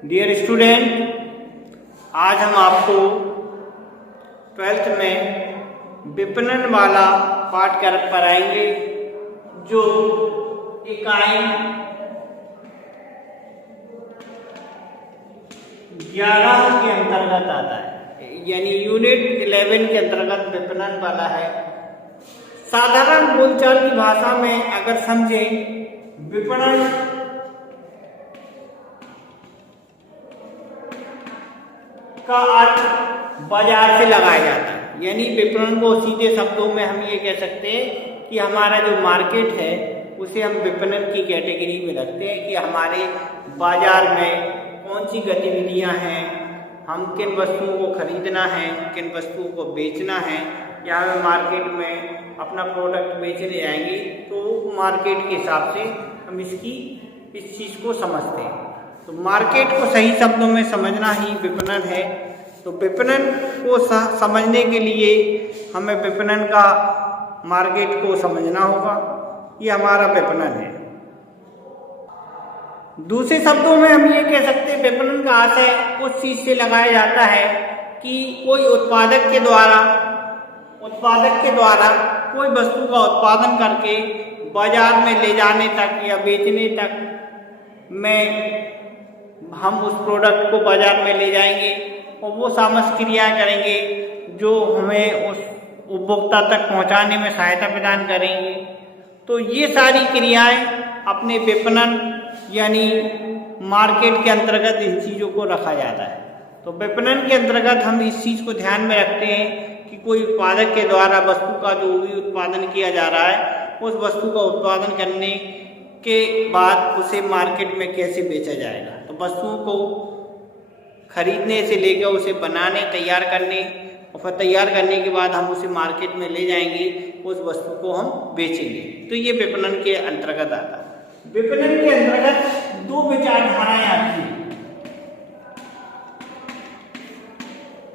Dear student, आज हम आपको 12th में विपणन वाला पाठ कर पढ़ाएंगे जो इकाई 11 के अंतर्गत आता है, यानी यूनिट 11 के अंतर्गत विपणन वाला है। साधारण बोलचाल की भाषा में अगर समझें, विपणन का अर्थ बाजार से लगाया जाता है। यानी विपणन को सीधे शब्दों में हम ये कह सकते हैं कि हमारा जो मार्केट है उसे हम विपणन की कैटेगरी में रखते हैं कि हमारे बाजार में कौन सी गतिविधियां हैं, हम किन वस्तुओं को खरीदना है, किन वस्तुओं को बेचना है, या हम मार्केट में अपना प्रोडक्ट बेचने जाएंगे तो मार्केट के हिसाब से हम इस चीज़ को समझते हैं। तो मार्केट को सही शब्दों में समझना ही विपणन है। तो विपणन को समझने के लिए हमें विपणन का मार्केट को समझना होगा। ये हमारा विपणन है। दूसरे शब्दों में हम ये कह सकते हैं, विपणन का आशय उस चीज से लगाया जाता है कि कोई उत्पादक के द्वारा कोई वस्तु का उत्पादन करके बाजार में ले जाने तक या बेचने तक में हम उस प्रोडक्ट को बाजार में ले जाएंगे और वो सामग्री क्रिया करेंगे जो हमें उस उपभोक्ता तक पहुंचाने में सहायता प्रदान करेंगे। तो ये सारी क्रियाएं अपने विपणन यानी मार्केट के अंतर्गत इन चीज़ों को रखा जाता है। तो विपणन के अंतर्गत हम इस चीज़ को ध्यान में रखते हैं कि कोई उत्पादक के द्वारा वस्तु का जो भी उत्पादन किया जा रहा है, उस वस्तु का उत्पादन करने के बाद उसे मार्केट में कैसे बेचा जाएगा। तो वस्तुओं को खरीदने से लेकर उसे बनाने, तैयार करने और फिर तैयार करने के बाद हम उसे मार्केट में ले जाएंगे, उस वस्तु को हम बेचेंगे। तो ये विपणन के अंतर्गत आता है। विपणन के अंतर्गत दो विचारधाराएं आती हैं।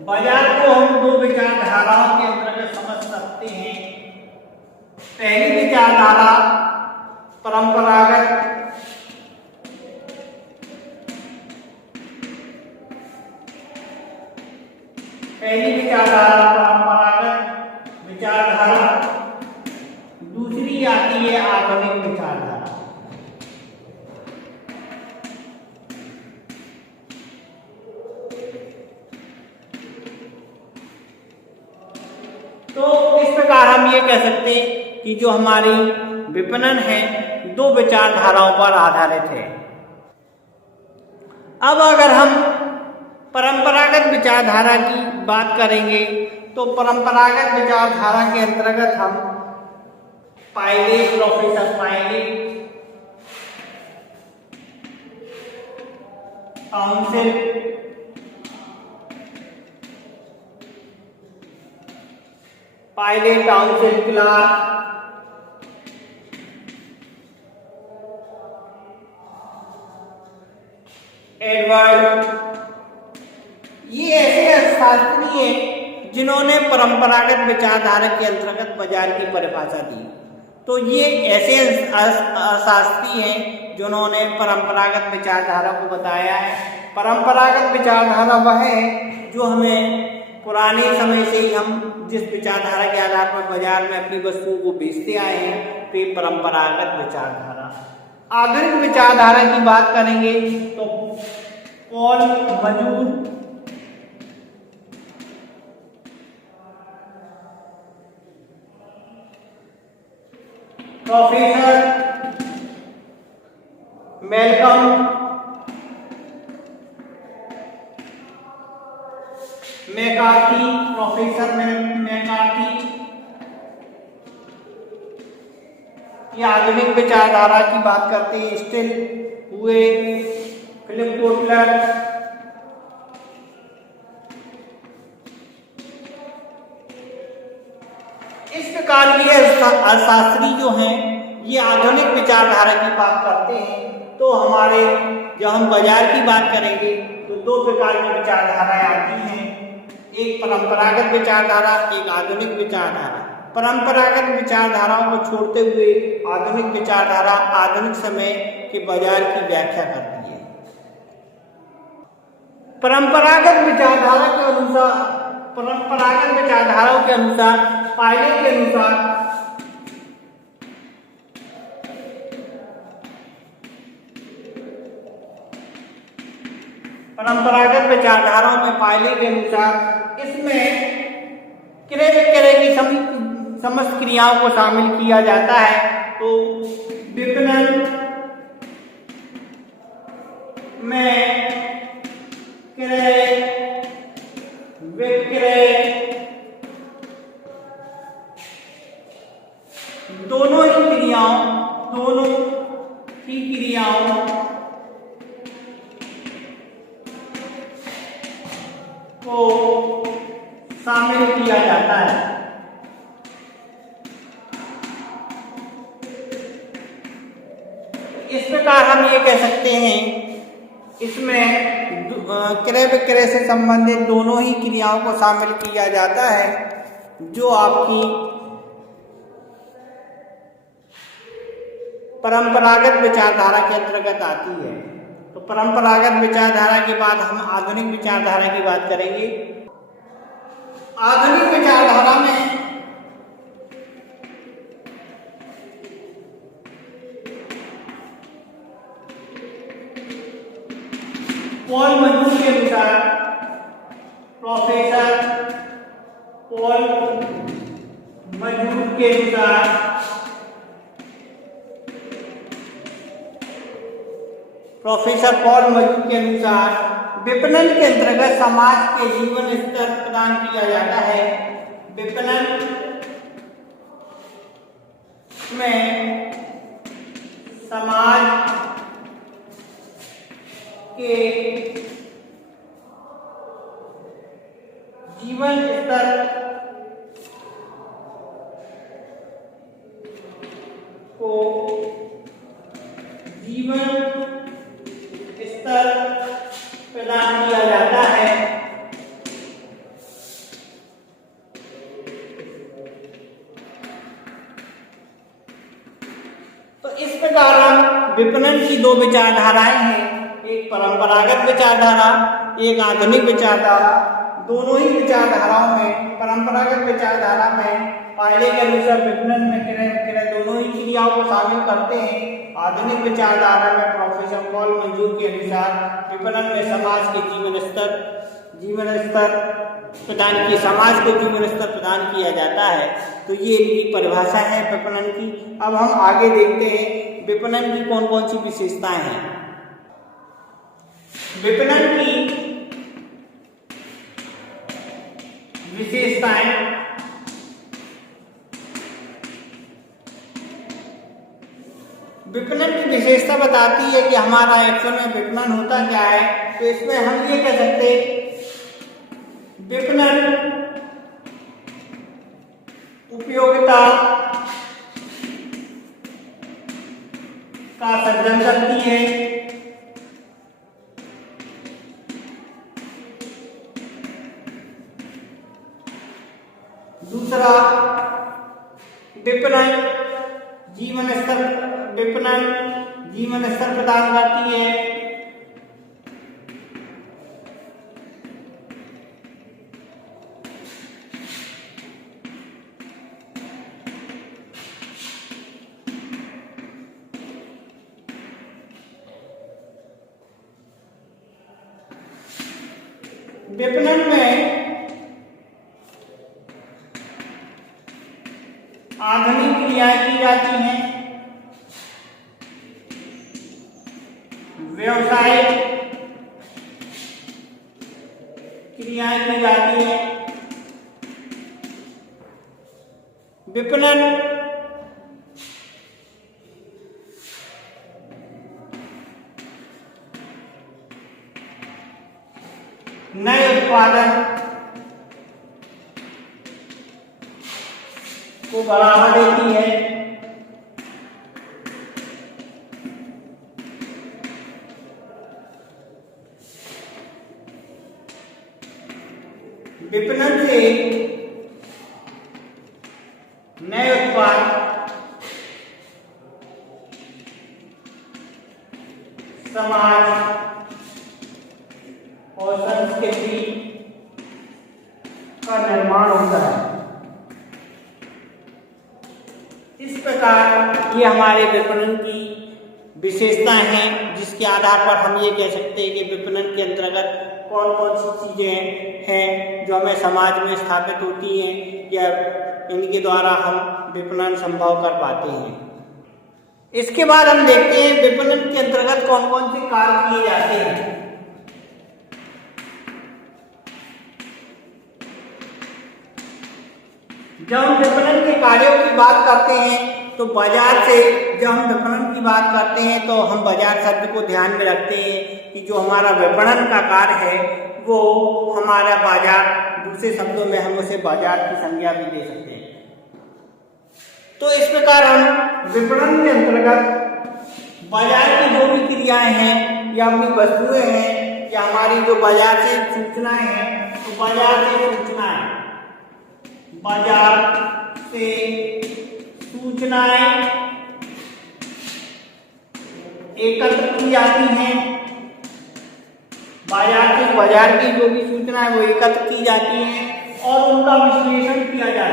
बाजार को हम दो विचारधाराओं के अंतर्गत समझ सकते हैं। पहली विचारधारा परंपरागत विचारधारा, दूसरी आती है आधुनिक विचारधारा। तो इस प्रकार हम ये कह सकते हैं कि जो हमारी विपणन है दो विचारधाराओं पर आधारित है। अब अगर हम परंपरागत विचारधारा की बात करेंगे तो परंपरागत विचारधारा के अंतर्गत हम प्रोफेसर पायले, काउंसिल, क्लार्क, एडवर्ड, ये ऐसे अर्थशास्त्री हैं जिन्होंने परंपरागत विचारधारा के अंतर्गत बाजार की परिभाषा दी। तो ये ऐसे अर्थशास्त्री हैं जिन्होंने परंपरागत विचारधारा को बताया है। परंपरागत विचारधारा वह है जो हमें पुराने समय से ही हम जिस विचारधारा के आधार पर बाजार में अपनी वस्तुओं को बेचते आए हैं, तो ये परंपरागत विचारधारा। आधुनिक विचारधारा की बात करेंगे तो पॉल मजूर, प्रोफेसर मैल्कम मैकार्थी, ये आधुनिक विचारधारा की बात करते हैं। स्टिल हुए, फिलिप कोटलर, इस प्रकार के अर्थशास्त्री जो हैं ये आधुनिक विचारधारा की बात करते हैं। तो हमारे जब हम बाजार की बात करेंगे तो दो प्रकार की विचारधाराएं आती हैं, एक परंपरागत विचारधारा, एक आधुनिक विचारधारा। परंपरागत विचारधाराओं को छोड़ते हुए आधुनिक विचारधारा आधुनिक समय के बाजार की व्याख्या करती है। परंपरागत विचारधारा के अनुसार, परंपरागत विचारधाराओं के अनुसार, पायले के अनुसार परंपरागत विचारधाराओं में पायले के अनुसार इसमें क्रय विक्रय की समस्त क्रियाओं को शामिल किया जाता है। तो विपणन में क्रय विक्रय दोनों ही क्रियाओं को शामिल किया जाता है। इस प्रकार हम ये कह सकते हैं, इसमें क्रय विक्रय से संबंधित दोनों ही क्रियाओं को शामिल किया जाता है जो आपकी परंपरागत विचारधारा के अंतर्गत आती है। तो परंपरागत विचारधारा के बाद हम आधुनिक विचारधारा की बात करेंगे। आधुनिक विचारधारा में पॉल मजूर के अनुसार, प्रोफेसर पॉल मजूर के अनुसार विपणन के अंतर्गत समाज के जीवन स्तर प्रदान किया जाता है। विपणन में समाज के जीवन स्तर प्रदान किया जाता है। तो इस प्रकार हम विपणन की दो विचारधाराएं हैं, एक परंपरागत विचारधारा, एक आधुनिक विचारधारा। दोनों ही विचारधाराओं में, परंपरागत विचारधारा में पायले के अनुसार विपणन में क्रय विक्रय दोनों ही क्रियाओं को शामिल करते हैं। आधुनिक विचारधारा में प्रोफेसर पॉल मजूर के अनुसार विपणन में समाज के जीवन स्तर प्रदान किया जाता है। तो ये इनकी परिभाषा है विपणन की। अब हम आगे देखते हैं विपणन की कौन कौन सी विशेषताएं हैं। विपणन की विशेषताएं, विपणन की विशेषता बताती है कि हमारा एक्चुअल में विपणन होता क्या है। तो इसमें हम ये कह सकते हैं विपणन उपयोगिता का सर्जन करती है। दूसरा, विपणन जीवन स्तर प्रदान करती है। विपणन में आधुनिक क्रियाएं की जाती हैं। व्यवसायिक क्रियाएं की जाती हैं। विपणन नए उत्पादन को बढ़ावा देती है। विपणन से नए उत्पाद समाज और निर्माण होता है। इस प्रकार ये हमारे विपणन की विशेषताएं हैं, जिसके आधार पर हम ये कह सकते हैं कि विपणन के अंतर्गत कौन कौन सी चीजें हैं जो हमें समाज में स्थापित होती हैं या इनके द्वारा हम विपणन संभव कर पाते हैं। इसके बाद हम देखते हैं विपणन के अंतर्गत कौन कौन से कार्य किए जाते हैं। जब हम विपणन के कार्यों की बात करते हैं तो बाजार से, जब हम विपणन की बात करते हैं तो हम बाजार शब्द को ध्यान में रखते हैं कि जो हमारा विपणन का कार्य है वो हमारा बाजार, दूसरे शब्दों में हम उसे बाजार की संज्ञा भी दे सकते हैं। तो इस प्रकार हम विपणन के अंतर्गत बाजार की जो भी क्रियाएं हैं या अपनी वस्तुएं हैं या हमारी जो बाजार से सूचनाएं हैं, तो बाजार से सूचनाएं एकत्र की जाती हैं। बाजार की जो भी सूचनाएं वो एकत्र की जाती हैं और उनका विश्लेषण किया जाता है।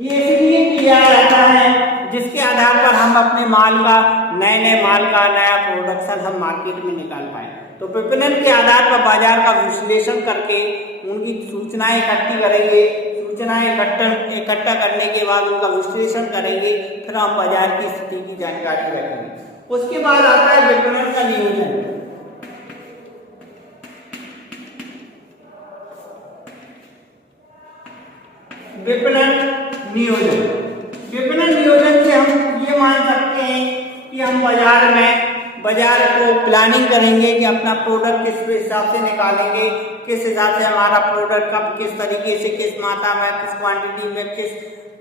ये इसलिए किया जाता है जिसके आधार पर हम अपने माल का, नए माल का नया प्रोडक्शन हम मार्केट में निकाल पाए। तो विपणन के आधार पर बाजार का विश्लेषण करके उनकी सूचनाएं इकट्ठी करेंगे, सूचनाएं इकट्ठा करने के बाद उनका विश्लेषण करेंगे, फिर हम बाजार की स्थिति की जानकारी रखेंगे। उसके बाद आता है विपणन का नियोजन। विपणन नियोजन से हम ये मान सकते हैं कि हम बाजार को प्लानिंग करेंगे कि अपना प्रोडक्ट किस हिसाब से निकालेंगे, किस हिसाब से हमारा प्रोडक्ट कब किस तरीके से, किस मात्रा में, किस क्वांटिटी में,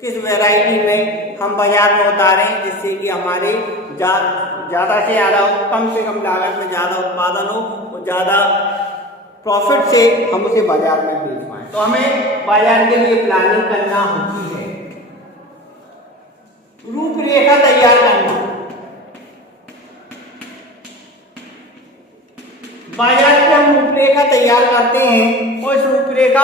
किस वैरायटी में हम बाजार में उतारें, जिससे कि हमारे ज़्यादा से ज़्यादा, कम से कम लागत में ज़्यादा उत्पादन हो और ज़्यादा प्रॉफिट से हम उसे बाजार में बेच पाएं। तो हमें बाजार के लिए प्लानिंग करना होती है। रूपरेखा तैयार करना, बाजार की हम रूपरेखा तैयार करते हैं और इस रूपरेखा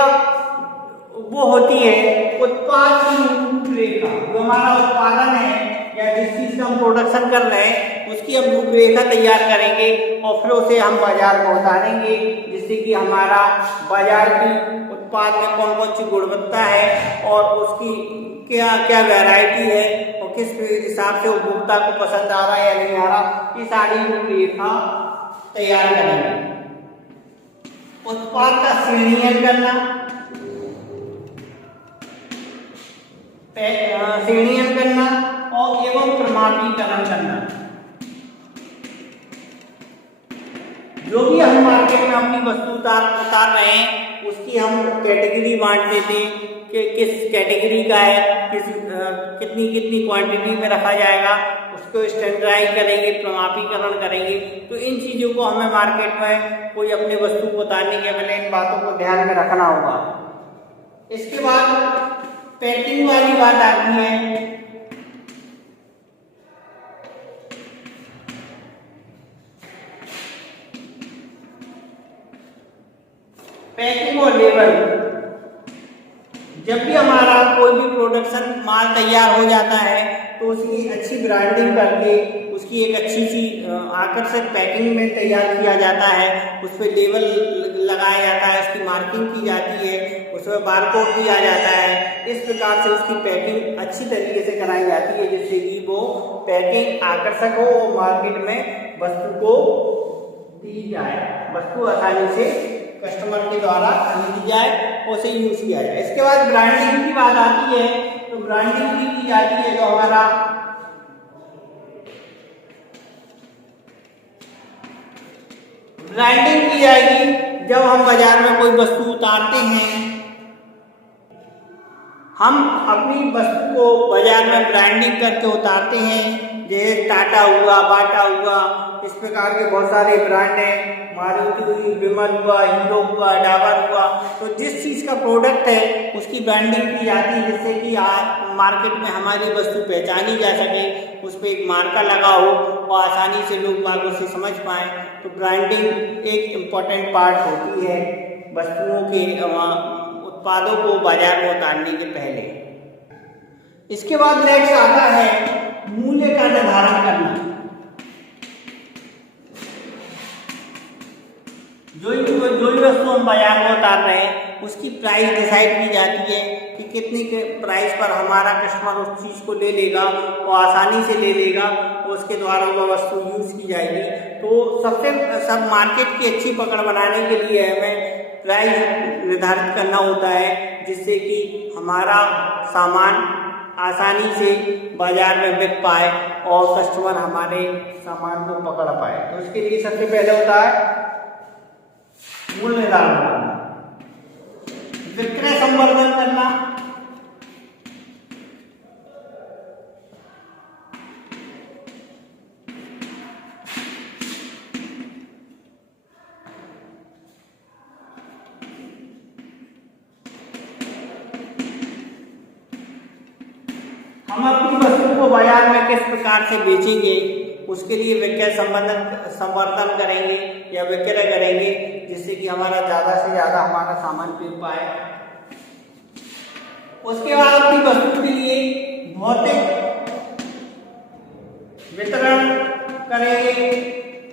वो होती है उत्पाद की रूपरेखा। जो हमारा उत्पादन है या जिस चीज का हम प्रोडक्शन कर रहे हैं उसकी हम रूपरेखा तैयार करेंगे और फिर उसे हम बाजार में उतारेंगे, जिससे कि हमारा बाजार की उत्पाद में कौन कौन सी गुणवत्ता है और उसकी क्या क्या वैरायटी है और किस हिसाब से उपभोक्ता को पसंद आ रहा है या नहीं आ रहा, ये सारी रूपरेखा तैयार करेंगे। उत्पाद का श्रेणीकरण करना और एवं प्रमाणीकरण करना। जो भी हम मार्केट में अपनी वस्तु उतार रहे हैं उसकी हम कैटेगरी बांट देते हैं कि किस कैटेगरी का है, कितनी क्वांटिटी में रखा जाएगा, उसको स्टैंडर्डाइज करेंगे, प्रमाणीकरण करेंगे। तो इन चीज़ों को हमें मार्केट में कोई अपने वस्तु को उतारने के पहले इन बातों को ध्यान में रखना होगा। इसके बाद पैकिंग वाली बात आती है। पैकिंग और लेबल, जब भी हमारा कोई भी प्रोडक्शन माल तैयार हो जाता है तो उसकी अच्छी ब्रांडिंग करके उसकी एक अच्छी सी आकर्षक पैकिंग में तैयार किया जाता है। उस पर लेबल लगाया जाता है, उसकी मार्किंग की जाती है, उसमें बारकोड दिया जाता है। इस प्रकार से उसकी पैकिंग अच्छी तरीके से कराई जाती है जिससे कि वो पैकिंग आकर्षक हो और मार्केट में वस्तु को दी जाए, वस्तु आसानी से कस्टमर के द्वारा खरीदी जाए और उसे यूज किया जाए। इसके बाद ब्रांडिंग की बात आती है तो ब्रांडिंग भी की जाती है। जो हमारा ब्रांडिंग की जाएगी जब हम बाजार में कोई वस्तु उतारते हैं, हम अपनी वस्तु को बाजार में ब्रांडिंग करके उतारते हैं, जैसे टाटा हुआ, बाटा हुआ, इस प्रकार के बहुत सारे ब्रांड हैं, मारुति हुई, विमल हुआ, हीरो हुआ, डाबर हुआ। तो जिस चीज़ का प्रोडक्ट है उसकी ब्रांडिंग की जाती है, जिससे कि मार्केट में हमारी वस्तु पहचानी जा सके, उस पर एक मार्का लगा हो और आसानी से लोग बाग उसे समझ पाएँ। तो ब्रांडिंग एक इम्पॉर्टेंट पार्ट होती है वस्तुओं के उत्पादों को बाजार में उतारने के पहले। इसके बाद नेक्स्ट आता है मूल्य का निर्धारण करना। जो भी वस्तु हम बाजार में उतार रहे हैं उसकी प्राइस डिसाइड की जाती है कि कितनी के प्राइस पर हमारा कस्टमर उस चीज़ को ले लेगा और आसानी से ले लेगा और उसके द्वारा वो वस्तु यूज़ की जाएगी। तो सब मार्केट की अच्छी पकड़ बनाने के लिए हमें प्राइस निर्धारित करना होता है, जिससे कि हमारा सामान आसानी से बाजार में बिक पाए और कस्टमर हमारे सामान को पकड़ पाए। तो इसके लिए सबसे पहले होता है मूल्य निर्धारण करना, विक्रय संवर्धन करना, हम अपनी वस्तु को बाजार में किस प्रकार से बेचेंगे, उसके लिए विक्रय संवर्धन करेंगे या विक्रय करेंगे, जिससे कि हमारा ज़्यादा से ज़्यादा हमारा सामान बिक पाए। उसके बाद अपनी वस्तु के लिए भौतिक वितरण करेंगे,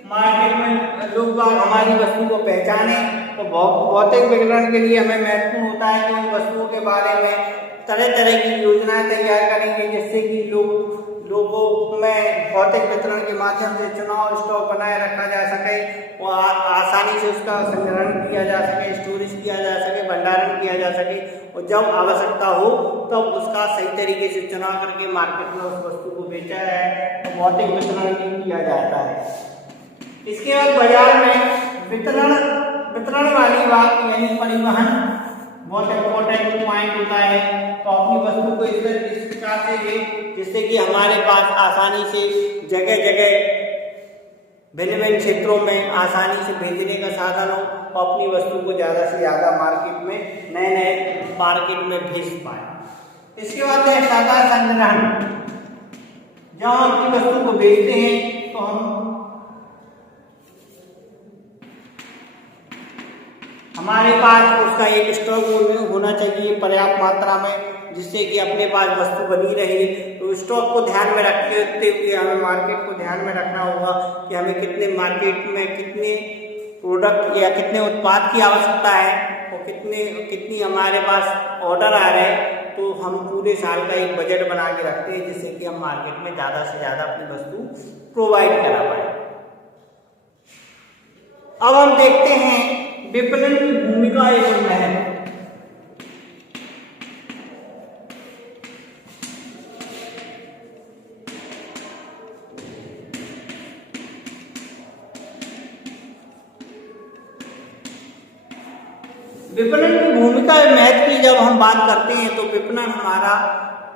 मार्केट में लोग बाग हमारी वस्तु को पहचाने। और भौतिक वितरण के लिए हमें महत्वपूर्ण होता है कि उन वस्तुओं के बारे में तरह तरह की योजनाएं तैयार करेंगे, जिससे कि लोगों में भौतिक वितरण के माध्यम से चुनाव स्टॉक बनाए रखा जा सके और आसानी से उसका संग्रहण किया जा सके, स्टोरेज किया जा सके, भंडारण किया जा सके और जब आवश्यकता हो तब उसका सही तरीके से चुनाव करके मार्केट में उस वस्तु को बेचा जाए तो भौतिक वितरण भी किया जाता है। इसके बाद बाजार में वितरण वाली बात यानी परिवहन बहुत इम्पोर्टेंट पॉइंट होता है। तो अपनी वस्तु को इस प्रकार से ले जिससे कि हमारे पास आसानी से जगह जगह भिन्न भिन्न क्षेत्रों में आसानी से भेजने का साधन हो और अपनी वस्तु को ज़्यादा से ज़्यादा मार्केट में नए मार्केट में भेज पाए। इसके बाद नेक्स्ट आता है संग्रहण। जब हम अपनी वस्तु को बेचते हैं तो हमारे पास उसका एक स्टॉक होना चाहिए पर्याप्त मात्रा में, जिससे कि अपने पास वस्तु बनी रहे। तो स्टॉक को ध्यान में रखते हुए हमें मार्केट को ध्यान में रखना होगा कि हमें कितने मार्केट में कितने प्रोडक्ट या कितने उत्पाद की आवश्यकता है और कितनी हमारे पास ऑर्डर आ रहे हैं। तो हम पूरे साल का एक बजट बना के रखते हैं, जिससे कि हम मार्केट में ज़्यादा से ज़्यादा अपनी वस्तु प्रोवाइड करा पाए। अब हम देखते हैं विपणन की भूमिका एवं महत्व। विपणन की भूमिका एवं महत्व की जब हम बात करते हैं तो विपणन हमारा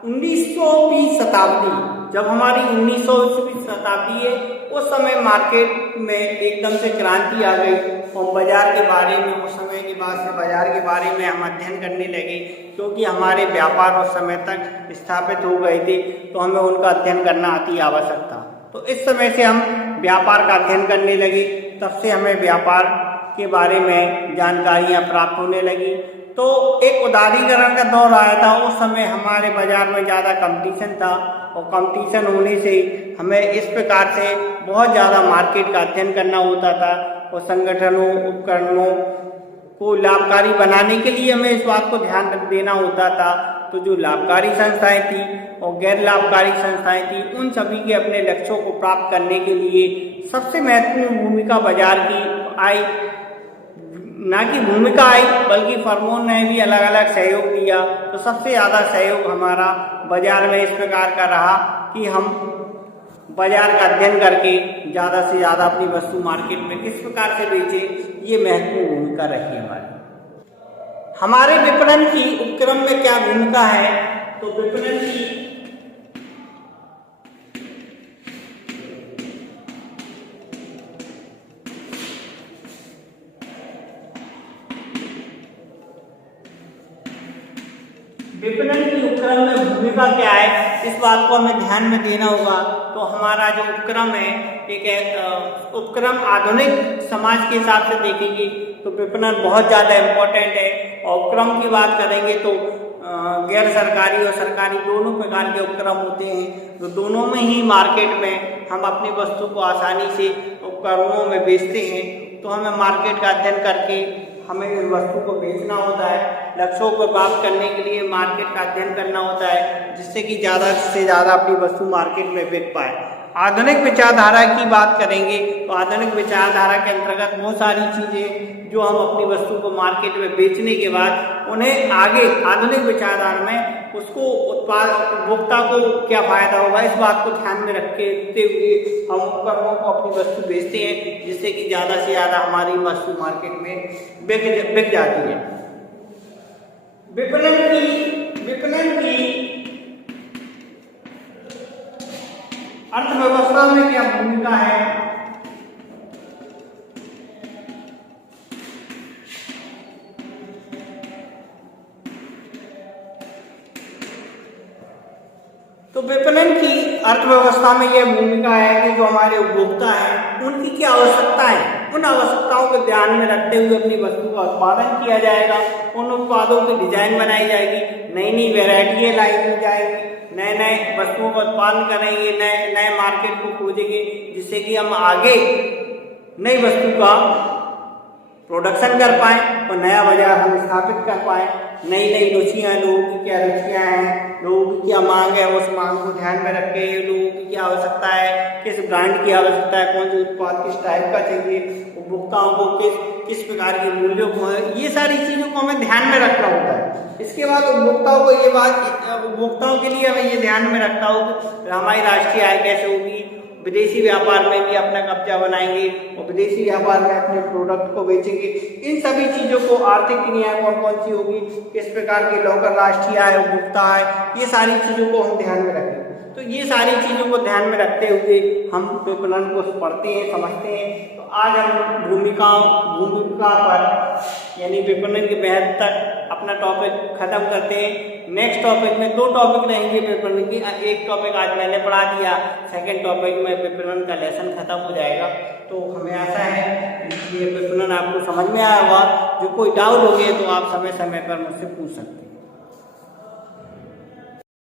19वीं शताब्दी, जब हमारी 19वीं शताब्दी है उस समय मार्केट में एकदम से क्रांति आ गई और बाजार के बारे में उस समय के बाद से बाजार के बारे में हम अध्ययन करने लगे, क्योंकि हमारे व्यापार उस समय तक स्थापित हो गए थे तो हमें उनका अध्ययन करना अति आवश्यक था। तो इस समय से हम व्यापार का अध्ययन करने लगे, तब से हमें व्यापार के बारे में जानकारियाँ प्राप्त होने लगी। तो एक उदारीकरण का दौर आया था, उस समय हमारे बाजार में ज़्यादा कंपटीशन था और कंपटीशन होने से हमें इस प्रकार से बहुत ज़्यादा मार्केट का अध्ययन करना होता था और संगठनों उपकरणों को लाभकारी बनाने के लिए हमें इस बात को ध्यान देना होता था। तो जो लाभकारी संस्थाएं थी और गैर लाभकारी संस्थाएं थी, उन सभी के अपने लक्ष्यों को प्राप्त करने के लिए सबसे महत्वपूर्ण भूमिका बाजार की आई, ना कि भूमिका आई बल्कि फर्मों ने भी अलग अलग सहयोग दिया। तो सबसे ज़्यादा सहयोग हमारा बाजार में इस प्रकार का रहा कि हम बाजार का अध्ययन करके ज़्यादा से ज़्यादा अपनी वस्तु मार्केट में किस प्रकार से बेचें, ये महत्वपूर्ण भूमिका रही हमारी। हमारे विपणन की उपक्रम में क्या भूमिका है? तो विपणन की उपक्रम में भूमिका क्या है, इस बात को हमें ध्यान में देना होगा। तो हमारा जो उपक्रम है, एक उपक्रम आधुनिक समाज के हिसाब से देखेंगे तो विपणन बहुत ज़्यादा इम्पोर्टेंट है। और उपक्रम की बात करेंगे तो गैर सरकारी और सरकारी दोनों प्रकार के उपक्रम होते हैं। तो दोनों में ही मार्केट में हम अपनी वस्तु को आसानी से उपक्रमों में बेचते हैं। तो हमें मार्केट का अध्ययन करके हमें इस वस्तु को बेचना होता है। लक्ष्यों को प्राप्त करने के लिए मार्केट का अध्ययन करना होता है, जिससे कि ज़्यादा से ज़्यादा अपनी वस्तु मार्केट में बेच पाए। आधुनिक विचारधारा की बात करेंगे तो आधुनिक विचारधारा के अंतर्गत बहुत सारी चीज़ें जो हम अपनी वस्तु को मार्केट में बेचने के बाद उन्हें आगे आधुनिक विचारधारा में उसको उपभोक्ता को क्या फायदा होगा, इस बात को ध्यान में रखते हुए हम उपकरणों को अपनी वस्तु बेचते हैं, जिससे कि ज़्यादा से ज़्यादा हमारी वस्तु मार्केट में बिक जाती है। विपणन की अर्थव्यवस्था में क्या भूमिका है? तो विपणन की अर्थव्यवस्था में यह भूमिका है कि जो हमारे उपभोक्ता हैं उनकी क्या आवश्यकता है, उन आवश्यकताओं को ध्यान में रखते हुए अपनी वस्तु का उत्पादन किया जाएगा। उन उत्पादों की डिजाइन बनाई जाएगी, नई नई वेराइटियाँ लाई जाएगी, नए नए वस्तुओं का उत्पादन करेंगे, नए मार्केट को खोजेंगे, जिससे कि हम आगे नई वस्तु का प्रोडक्शन कर पाएँ और नया बाजार हम स्थापित कर पाएँ। नई नई रुचियाँ, लोगों की क्या रुचियाँ हैं, लोगों की क्या मांग है, उस मांग को ध्यान में रख के लोगों की क्या आवश्यकता है, किस ब्रांड की आवश्यकता है, कौन सा उत्पाद किस टाइप का चाहिए, उपभोक्ताओं को किस प्रकार के मूल्यों को है, ये सारी चीज़ों को हमें ध्यान में रखना होता है। इसके बाद उपभोक्ताओं के लिए हमें ये ध्यान में रखना होगा हमारी राष्ट्रीय आय कैसे होगी, विदेशी व्यापार में भी अपना कब्जा बनाएंगे और विदेशी व्यापार में अपने प्रोडक्ट को बेचेंगे। इन सभी चीज़ों को आर्थिक क्रियाएं कौन कौन सी होगी, किस प्रकार की लौकर राष्ट्रीय आय, उपभोक्ता आय, ये सारी चीज़ों को हम ध्यान में रखें। तो ये सारी चीज़ों को ध्यान में रखते हुए हम विपणन को पढ़ते हैं, समझते हैं। तो आज हम भूमिका पर यानी विपणन के महत्व तक अपना टॉपिक खत्म करते हैं। नेक्स्ट टॉपिक में 2 टॉपिक रहेंगे विपणन की। एक टॉपिक आज मैंने पढ़ा दिया, सेकंड टॉपिक में विपणन का लेसन खत्म हो जाएगा। तो हमें आशा है कि ये विपणन आपको समझ में आया होगा। जो कोई डाउट हो गए तो आप समय समय पर मुझसे पूछ सकते हैं।